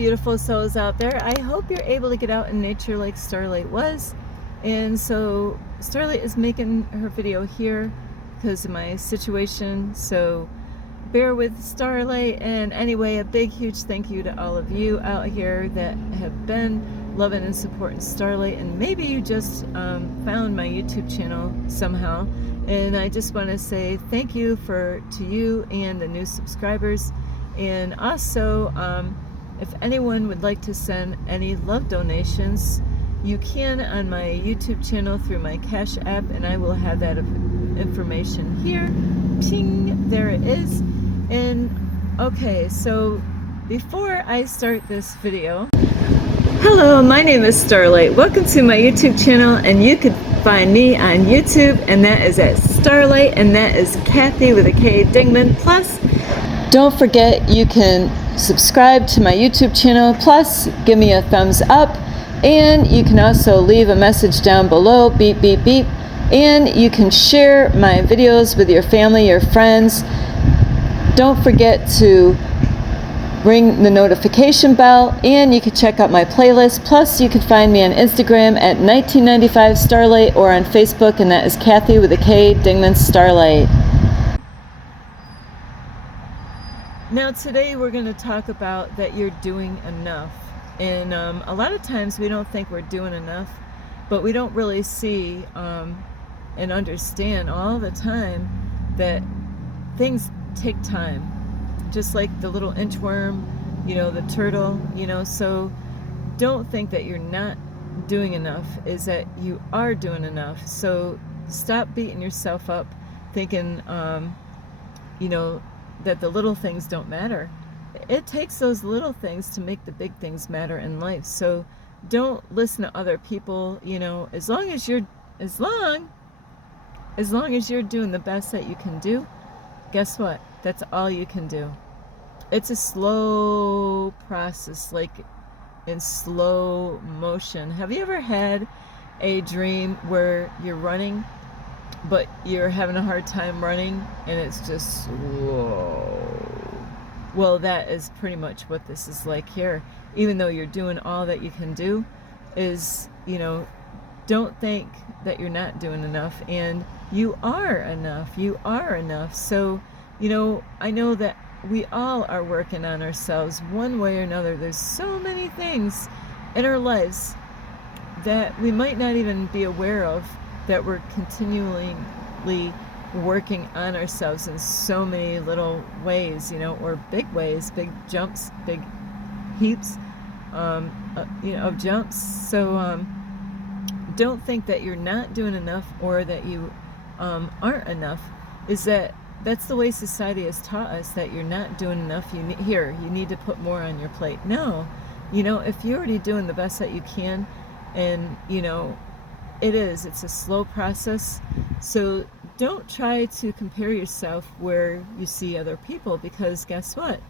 beautiful souls out there. I hope you're able to get out in nature like Starlight was. And so Starlight is making her video here because of my situation, so bear with Starlight. And anyway, a big huge thank you to all of you out here that have been loving and supporting Starlight, and maybe you just found my YouTube channel somehow, and I just want to say thank you to you and the new subscribers. And also, if anyone would like to send any love donations, you can on my YouTube channel through my Cash App, and I will have that information here. Ping, there it is. And okay, so before I start this video, hello, my name is Starlight. Welcome to my YouTube channel, and you can find me on YouTube, and that is at Starlight, and that is Kathy with a K Dingman. Plus, don't forget you can subscribe to my YouTube channel, plus give me a thumbs up, and you can also leave a message down below, beep beep beep, and you can share my videos with your family, your friends. Don't forget to ring the notification bell, and you can check out my playlist. Plus, you can find me on Instagram at 1995 Starlight, or on Facebook, and that is Kathy with a K Dingman Starlight. Now today we're going to talk about that you're doing enough. And a lot of times we don't think we're doing enough, but we don't really see and understand all the time that things take time. Just like the little inchworm, you know, the turtle, you know. So don't think that you're not doing enough, is that you are doing enough. So stop beating yourself up thinking, you know, that the little things don't matter. It takes those little things to make the big things matter in life. So don't listen to other people, you know. As long as you're doing the best that you can do, guess what? That's all you can do. It's a slow process, like in slow motion. Have you ever had a dream where you're running, but you're having a hard time running, and it's just slow? Well, that is pretty much what this is like here. Even though you're doing all that you can do, is, you know, don't think that you're not doing enough, and you are enough. You are enough. So, you know, I know that we all are working on ourselves one way or another. There's so many things in our lives that we might not even be aware of, that we're continually working on ourselves in so many little ways, you know, or big ways, big jumps, big heaps, you know, of jumps. So don't think that you're not doing enough, or that you aren't enough. That's the way society has taught us, that you're not doing enough. You need to put more on your plate. No, you know, if you're already doing the best that you can, and you know, it's a slow process. So don't try to compare yourself where you see other people, because guess what?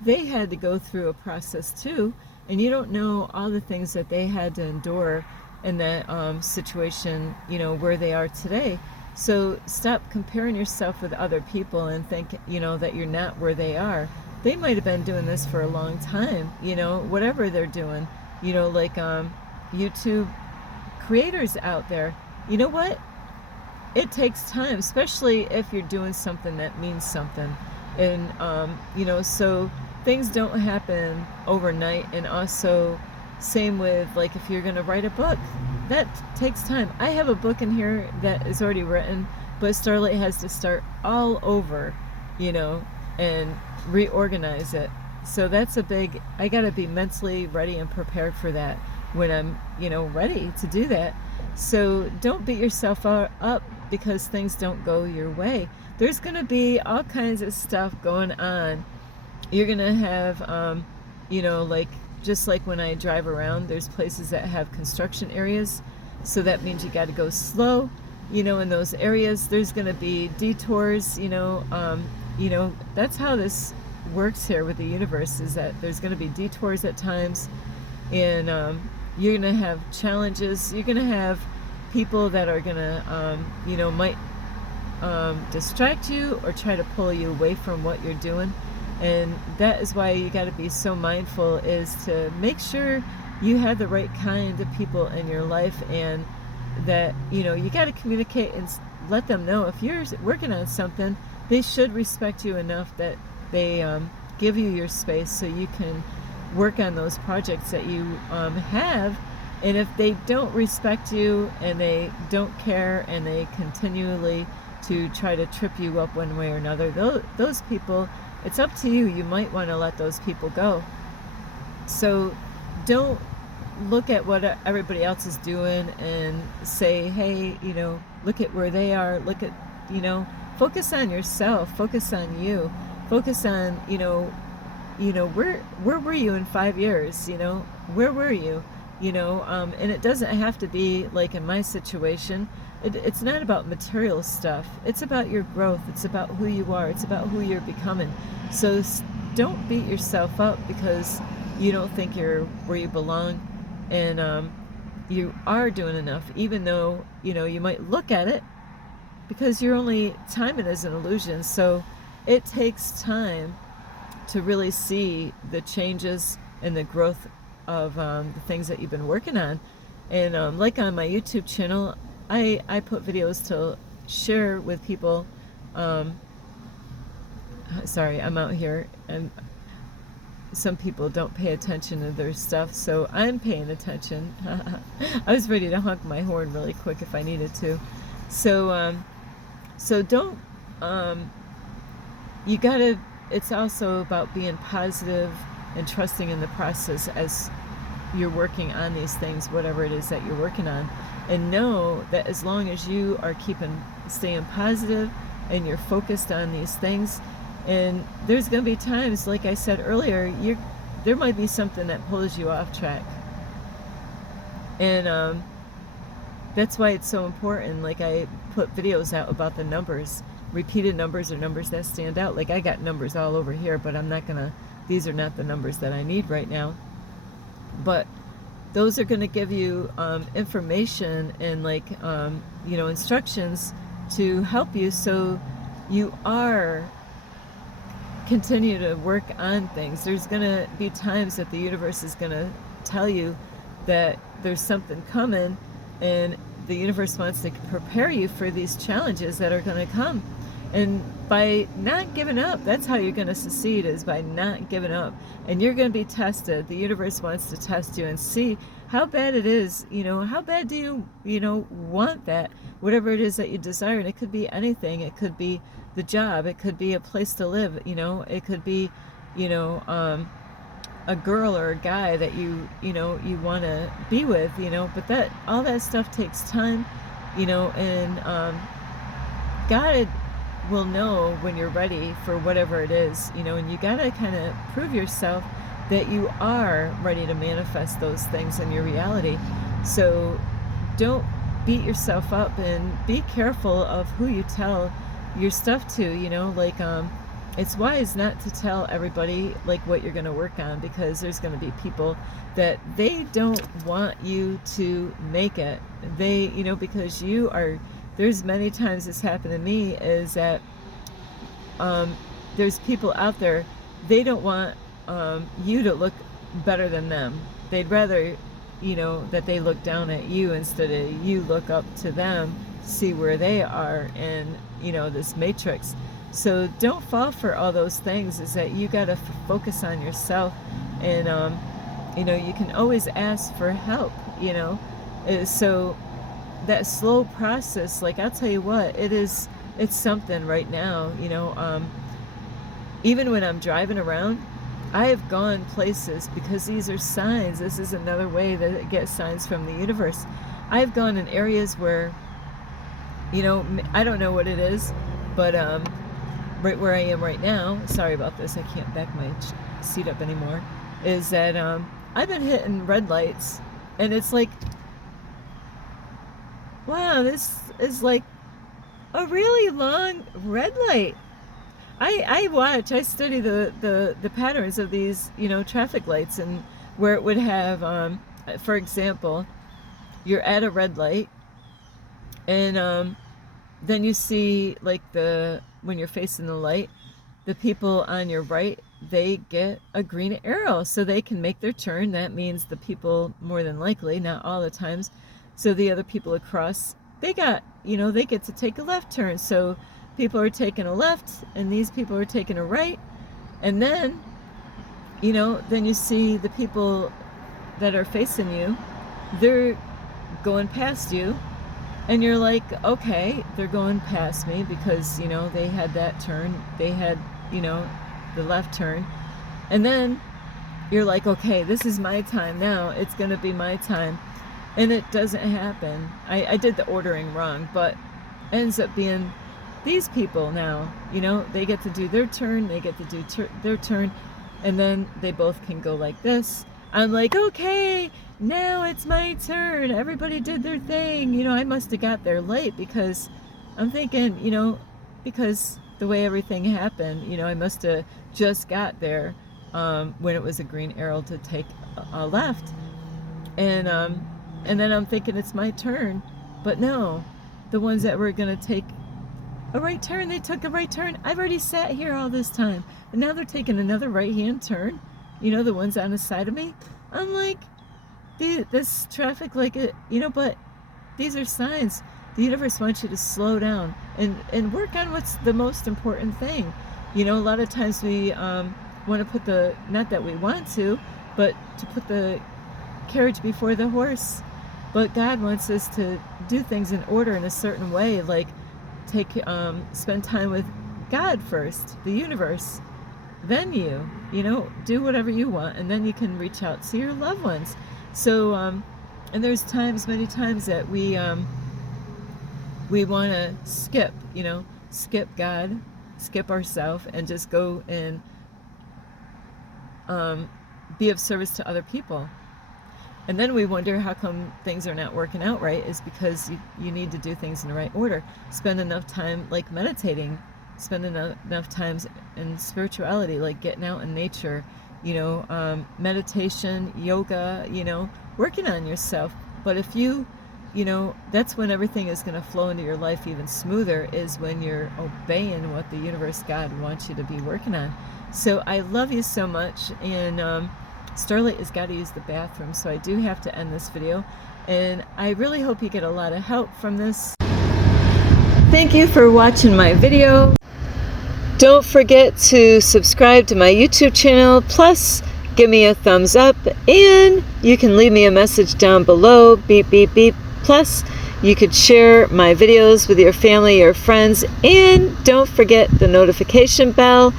They had to go through a process too, and you don't know all the things that they had to endure in that situation, you know, where they are today. So stop comparing yourself with other people and think, you know, that you're not where they are. They might have been doing this for a long time, you know, whatever they're doing, you know, like YouTube creators out there. You know what? It takes time, especially if you're doing something that means something. And, you know, so things don't happen overnight. And also, same with, like, if you're going to write a book, that takes time. I have a book in here that is already written, but Starlight has to start all over, you know, and reorganize it. So that's I got to be mentally ready and prepared for that when I'm, you know, ready to do that. So don't beat yourself up because things don't go your way. There's going to be all kinds of stuff going on. You're going to have, you know, like, just like when I drive around, there's places that have construction areas. So that means you got to go slow, you know, in those areas. There's going to be detours, you know, that's how this works here with the universe, is that there's going to be detours at times. And you're going to have challenges. You're going to have people that are going to, you know, might distract you or try to pull you away from what you're doing. And that is why you got to be so mindful, is to make sure you have the right kind of people in your life, and that, you know, you got to communicate and let them know if you're working on something, they should respect you enough that they give you your space so you can work on those projects that you have. And if they don't respect you and they don't care and they continually to try to trip you up one way or another, those people, it's up to you. You might want to let those people go. So don't look at what everybody else is doing and say, hey, you know, look at where they are. Look at, you know, focus on yourself. Focus on you. Focus on, you know, where were you in 5 years? You know, where were you? You know, and it doesn't have to be like in my situation. It's not about material stuff. It's about your growth. It's about who you are. It's about who you're becoming. So don't beat yourself up because you don't think you're where you belong, and you are doing enough, even though, you know, you might look at it, because you're only, time is an illusion. So it takes time to really see the changes and the growth of the things that you've been working on. And like on my YouTube channel, I put videos to share with people. Sorry, I'm out here, and some people don't pay attention to their stuff, so I'm paying attention. I was ready to honk my horn really quick if I needed to. So don't, you gotta, it's also about being positive and trusting in the process as you're working on these things, whatever it is that you're working on. And know that as long as you are staying positive and you're focused on these things, and there's going to be times, like I said earlier, there might be something that pulls you off track. And that's why it's so important. Like, I put videos out about the numbers, repeated numbers, or numbers that stand out. Like, I got numbers all over here, but I'm not going to, these are not the numbers that I need right now. But those are going to give you information and, like, you know, instructions to help you, so you are continue to work on things. There's going to be times that the universe is going to tell you that there's something coming, and the universe wants to prepare you for these challenges that are going to come. And by not giving up, that's how you're going to succeed, is by not giving up. And you're going to be tested. The universe wants to test you and see how bad it is. You know, how bad do you know, want that, whatever it is that you desire. And it could be anything. It could be the job. It could be a place to live. You know, it could be, you know, a girl or a guy that you know, you want to be with, you know. But that, all that stuff takes time, you know, and God will know when you're ready for whatever it is, you know. And you gotta kind of prove yourself that you are ready to manifest those things in your reality. So don't beat yourself up, and be careful of who you tell your stuff to, you know. Like, it's wise not to tell everybody, like, what you're going to work on, because there's going to be people that they don't want you to make it. They, you know, because you are, there's many times this happened to me, is that there's people out there, they don't want you to look better than them. They'd rather, you know, that they look down at you instead of you look up to them, see where they are in, you know, this matrix. So don't fall for all those things. Is that you got to focus on yourself, and you know, you can always ask for help, you know. So that slow process, like, I'll tell you what, it's something right now, you know. Even when I'm driving around, I have gone places, because these are signs. This is another way that it gets signs from the universe. I've gone in areas where, you know, I don't know what it is, but right where I am right now, sorry about this, I can't back my seat up anymore, is that I've been hitting red lights, and it's like, wow, this is like a really long red light. I study the patterns of these, you know, traffic lights, and where it would have, for example, you're at a red light, and then you see, like, when you're facing the light, the people on your right, they get a green arrow so they can make their turn. That means the people, more than likely, not all the times, so the other people across, they got, they get to take a left turn. So people are taking a left and these people are taking a right. And then, then you see the people that are facing you, they're going past you. And you're like, okay, they're going past me because, they had that turn. They had, the left turn. And then you're like, okay, this is my time now. It's going to be my time. And it doesn't happen. I did the ordering wrong, but ends up being these people now, they get to do their turn. They get to do their turn. And then they both can go like this. I'm like, okay, now it's my turn. Everybody did their thing. I must have got there late because I'm thinking, because the way everything happened, I must have just got there when it was a green arrow to take a left. And then I'm thinking it's my turn. But no, the ones that were going to take a right turn, they took a right turn. I've already sat here all this time. And now they're taking another right-hand turn. The ones on the side of me. I'm like, this traffic, but these are signs. The universe wants you to slow down and work on what's the most important thing. A lot of times we want to put not that we want to, but to put the carriage before the horse. But God wants us to do things in order in a certain way, like spend time with God first, the universe, then you do whatever you want, and then you can reach out to your loved ones. So and there's many times that we want to skip God, skip ourselves, and just go and be of service to other people. And then we wonder how come things are not working out right. Is because you need to do things in the right order. Spend enough time meditating. Spend enough time in spirituality, like getting out in nature, meditation, yoga, working on yourself. But if that's when everything is going to flow into your life even smoother, is when you're obeying what the universe, God, wants you to be working on. So I love you so much. And Starlight has got to use the bathroom, so I do have to end this video. And I really hope you get a lot of help from this. Thank you for watching my video. Don't forget to subscribe to my YouTube channel, plus give me a thumbs up, and you can leave me a message down below, beep, beep, beep. Plus, you could share my videos with your family or friends, and don't forget the notification bell,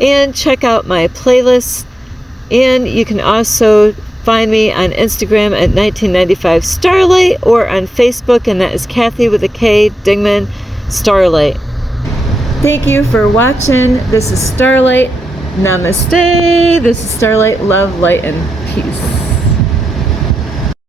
and check out my playlist. And you can also find me on Instagram at 1995 Starlight, or on Facebook, and that is Kathy with a K, Dingman, Starlight. Thank you for watching. This is Starlight. Namaste. This is Starlight. Love, light, and peace.